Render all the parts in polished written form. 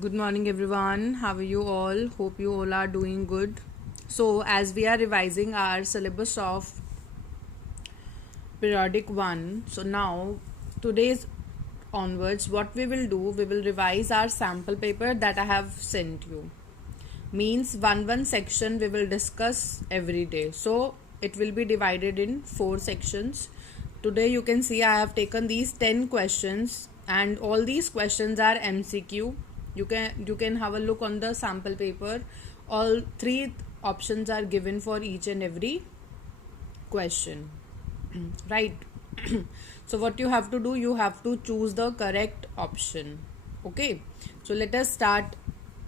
Good morning, everyone. How are you all? Hope you all are doing good. So, as we are revising our syllabus of periodic 1, so now today's onwards, what we will do, we will revise our sample paper that I have sent you. Means one section we will discuss every day. So, it will be divided in 4 sections. Today, you can see I have taken these 10 questions, and all these questions are MCQ. You can have a look on the sample paper. All 3 options are given for each and every question. Right. So what you have to do, you have to choose the correct option. Okay, so let us start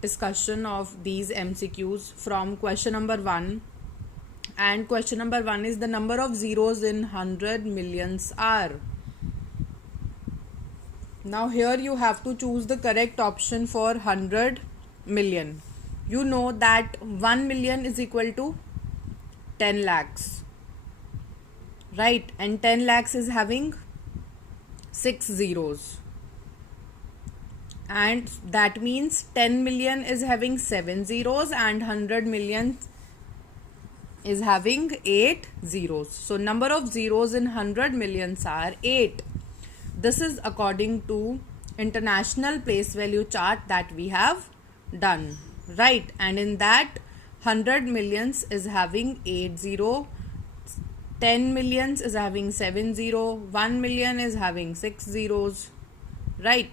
discussion of these MCQs from question number 1. And question number 1 is the number of zeros in 100 millions are. Now here you have to choose the correct option for 100 million. You know that 1 million is equal to 10 lakhs. Right, and 10 lakhs is having 6 zeros. And that means 10 million is having 7 zeros and 100 million is having 8 zeros. So number of zeros in 100 millions are 8. This is according to international place value chart that we have done. Right, and in that 100 millions is having 8 zero, 10 millions is having 7 zero, 1 million is having 6 zeros. Right.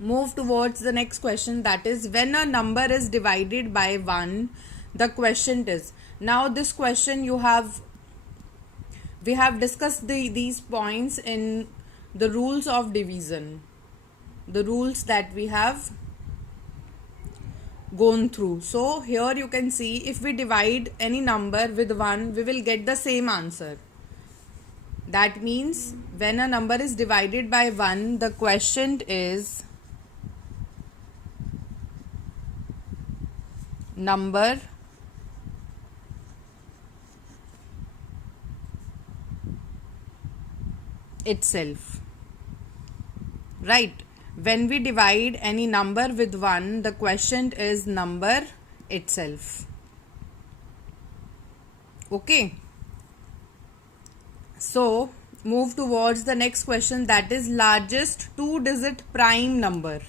Move towards the next question, that is when a number is divided by 1, the quotient is. Now this question we have discussed these points in the rules of division, the rules that we have gone through. So here you can see if we divide any number with 1, we will get the same answer. That means when a number is divided by 1, the quotient is number itself. Right, when we divide any number with 1, the quotient is number itself. Okay, so move towards the next question, that is largest 2-digit prime number.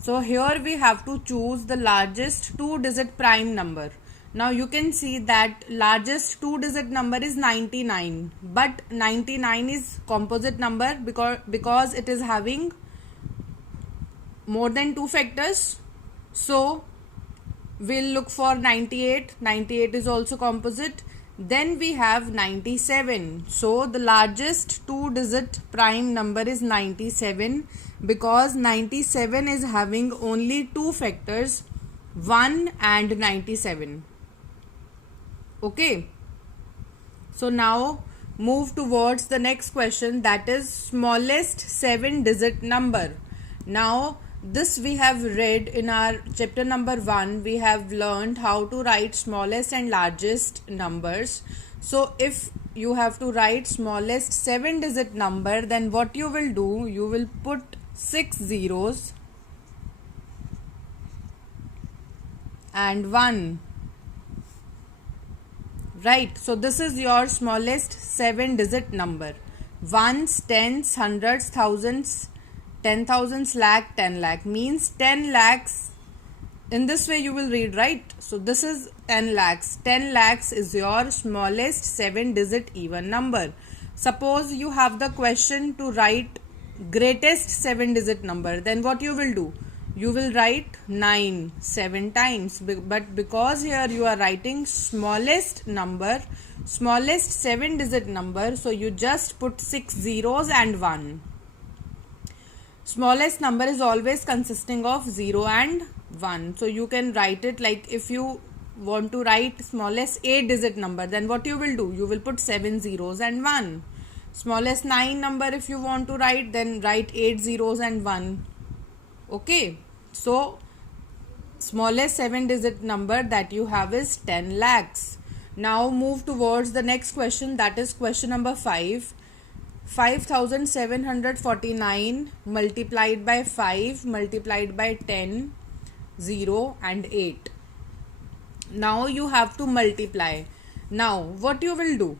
So here we have to choose the largest 2-digit prime number. Now you can see that largest 2-digit number is 99, but 99 is composite number because it is having more than 2 factors. So we'll look for 98. 98 is also composite. Then we have 97. So the largest 2-digit prime number is 97 because 97 is having only 2 factors, 1 and 97. Okay, so now move towards the next question, that is smallest 7-digit number. Now this we have read in our chapter number 1. We have learned how to write smallest and largest numbers. So if you have to write smallest 7-digit number, then what you will do, you will put 6 zeros and 1. Right, so this is your smallest 7-digit number. Ones, tens, hundreds, thousands, 10,000s, lakh, 10 lakh means 10 lakhs. In this way you will read, right? So this is 10 lakhs. 10 lakhs is your smallest 7-digit even number. Suppose you have the question to write greatest 7-digit number, then what you will do? You will write 9 7 times, but because here you are writing smallest number, smallest 7-digit number, so you just put 6 zeros and 1. Smallest number is always consisting of 0 and 1, so you can write it like, if you want to write smallest 8-digit number, then what you will do? You will put 7 zeros and 1. Smallest 9 number if you want to write, then write 8 zeros and 1. Okay, so smallest 7-digit number that you have is 10 lakhs. Now move towards the next question, that is question number 5. 5749 multiplied by 5 multiplied by 10, 0 and 8. Now you have to multiply. Now what you will do?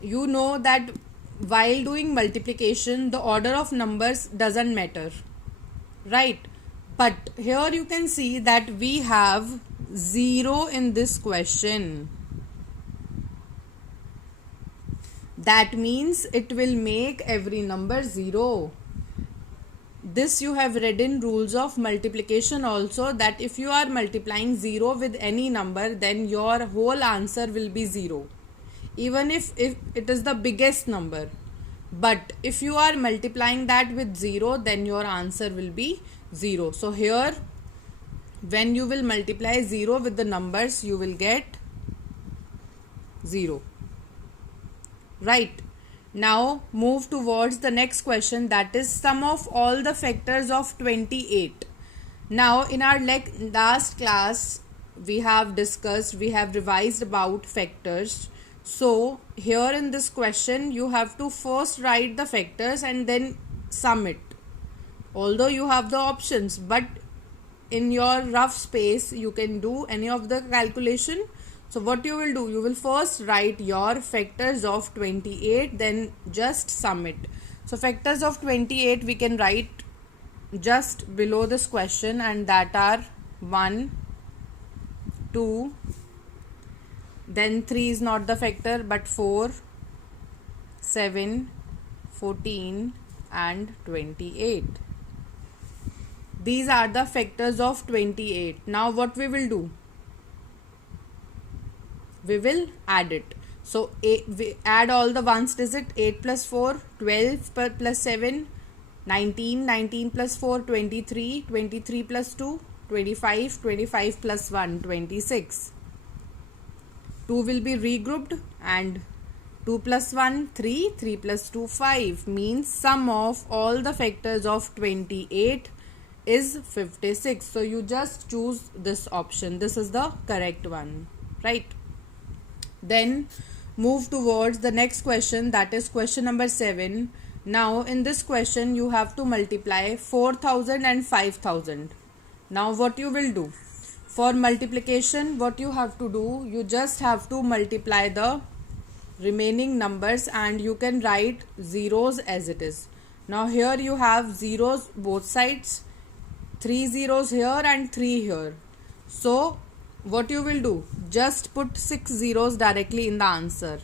You know that while doing multiplication, the order of numbers doesn't matter, right? But here you can see that we have 0 in this question. That means it will make every number 0. This you have read in rules of multiplication also, that if you are multiplying 0 with any number, then your whole answer will be 0. Even if it is the biggest number. But if you are multiplying that with 0, then your answer will be 0. So here, when you will multiply 0 with the numbers, you will get 0. Right. Now move towards the next question, that is sum of all the factors of 28. Now in our last class we have revised about factors. So here in this question you have to first write the factors and then sum it. Although you have the options, but in your rough space you can do any of the calculation. So what you will do, you will first write your factors of 28, then just sum it. So factors of 28 we can write just below this question, and that are 1, 2, then 3 is not the factor but 4, 7, 14 and 28. These are the factors of 28. Now what we will do? We will add it. So we add all the ones digit. 8 plus 4, 12 plus 7, 19, 19 plus 4, 23, 23 plus 2, 25, 25 plus 1, 26. 2 will be regrouped, and 2 plus 1, 3, 3 plus 2, 5, means sum of all the factors of 28 is 56. So you just choose this option. This is the correct one, right? Then move towards the next question, that is question number 7. Now in this question you have to multiply 4000 and 5000. Now what you will do? For multiplication, what you have to do, you just have to multiply the remaining numbers and you can write zeros as it is. Now here you have zeros both sides, 3 zeros here and 3 here. So what you will do? Just put 6 zeros directly in the answer.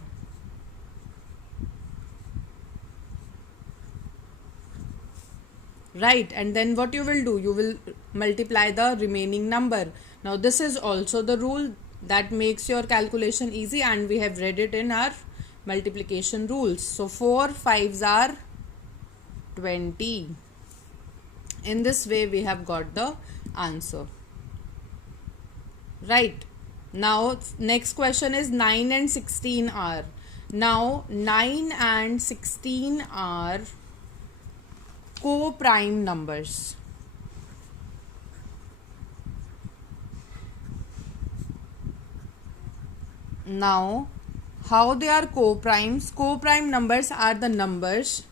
Right, and then what you will do? You will multiply the remaining number. Now this is also the rule that makes your calculation easy, and we have read it in our multiplication rules. So 4 5s are 20. In this way we have got the answer. Right. Now next question is 9 and 16 are. Now 9 and 16 are co-prime numbers. Now how they are co-primes? Co-prime numbers are the numbers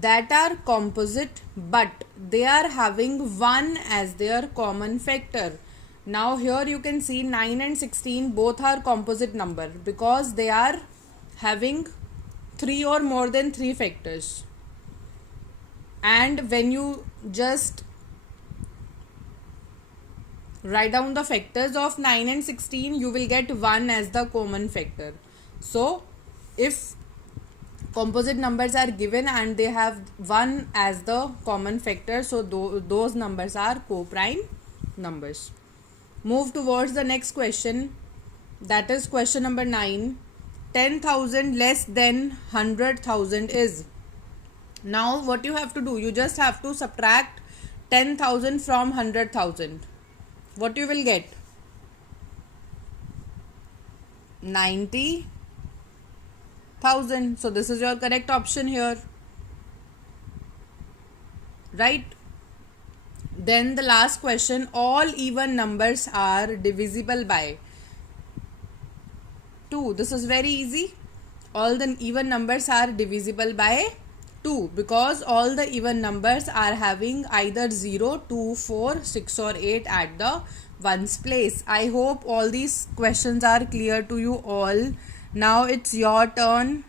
that are composite but they are having 1 as their common factor. Now here you can see 9 and 16 both are composite number because they are having 3 or more than 3 factors. And when you just write down the factors of 9 and 16, you will get 1 as the common factor. So if composite numbers are given and they have 1 as the common factor, so those numbers are co-prime numbers. Move towards the next question, that is question number 9. 10,000 less than 100,000 is. Now what you have to do? You just have to subtract 10,000 from 100,000. What you will get? 90,000. So this is your correct option here. Right? Then the last question, all even numbers are divisible by 2. This is very easy. all the even numbers are divisible by 2 because all the even numbers are having either 0, 2, 4, 6 or 8 at the ones place. I hope all these questions are clear to you all. Now it's your turn.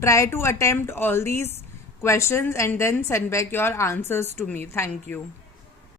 Try to attempt all these questions and then send back your answers to me. Thank you.